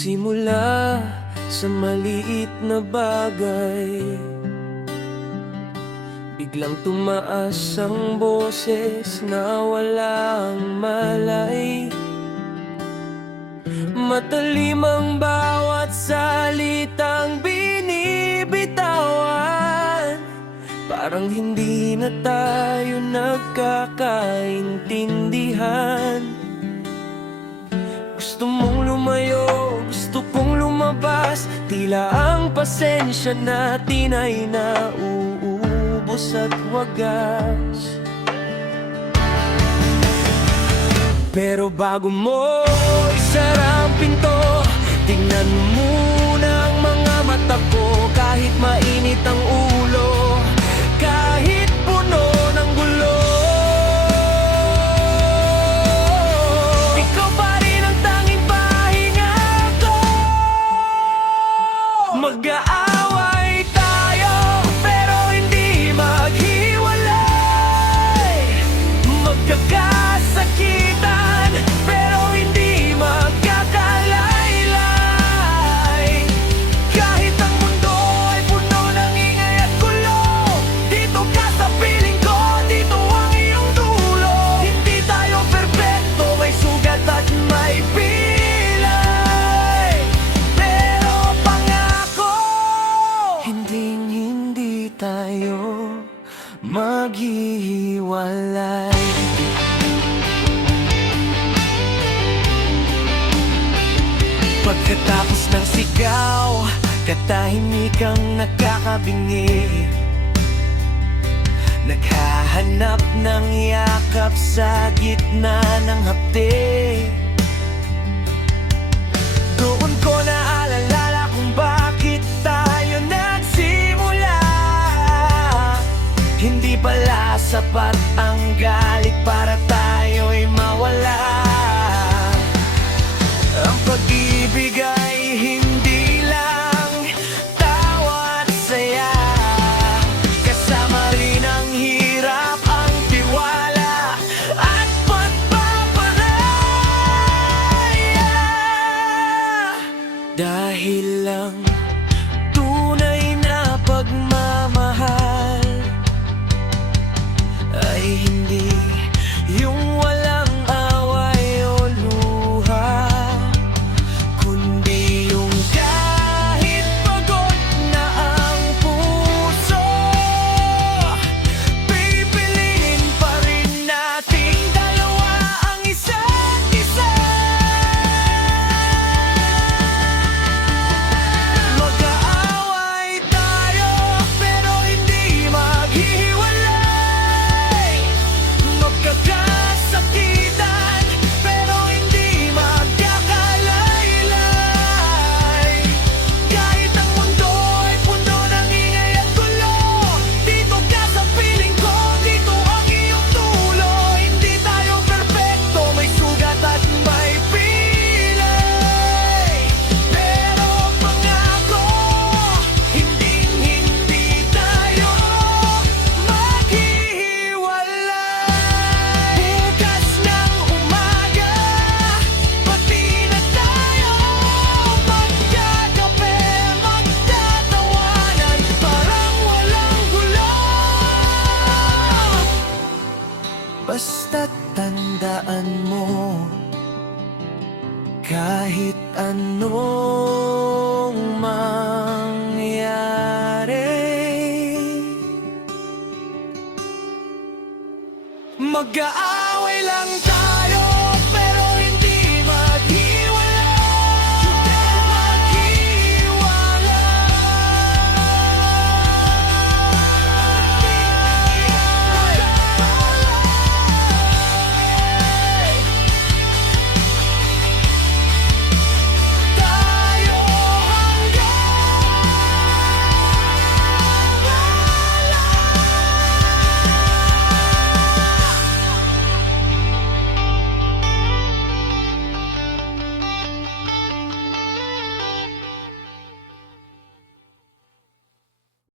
Nagsimula sa maliit na bagay, biglang tumaas ang boses na walang malay. Matalim ang bawat salitang binibitawan, parang hindi na tayo nagkakaintindihan. Gusto mong lumayo, gusto kong lumabas, tila ang pasensya natin ay nauubos at wagas. Pero bago mo isara ang pinto, tingnan mo muna ang mga mata ko. Kahit mainit ang ulo, kahit puno ng gulo, ikaw pa rin ang tanging pahinga ko. Mag-aaway tayo pero hindi maghiwalay, magkakasakitan pero hindi magkakalaylay. Kahit ang mundo ay puno ng ingay at gulo, dito ka sa piling ko, dito ang iyong dulo. Hindi tayo perpekto, may sugat at may pilay, pero pangako, hindi tayo maghihiwalay. Pagkatapos ng sigaw, katahimikang nakakabingi, naghahanap ng yakap sa gitna ng hapde. Doon ko naalala kung bakit tayo nagsimula. Hindi pala sapat ang galit para tayo'y mawala. Ang pag-ibig ay hindi lang tawa at saya, kasama rin ang hirap, ang tiwala at pagpaparaya. Dahil lang tunay na pagmamahal ay hindi yung walang away o luha, kundi yung kahit pagod na ang puso, pipiliin pa rin nating dalawa ang isa't isa. Mag-aaway tayo pero hindi maghihiwalay, magkakasakitan pero hindi magkakalaylay. Kahit ang mundo ay puno ng ingay at gulo, dito ka sa piling ko, dito ang iyong dulo. Hindi tayo perpekto, may sugat at may pilay, pero pangako, hindi tayo maghihiwalay. Bukas ng umaga, pati na tayo magkakape, magtatawanan, parang walang gulo. Basta't tandaan mo, kahit anong mangyari, mag-aaway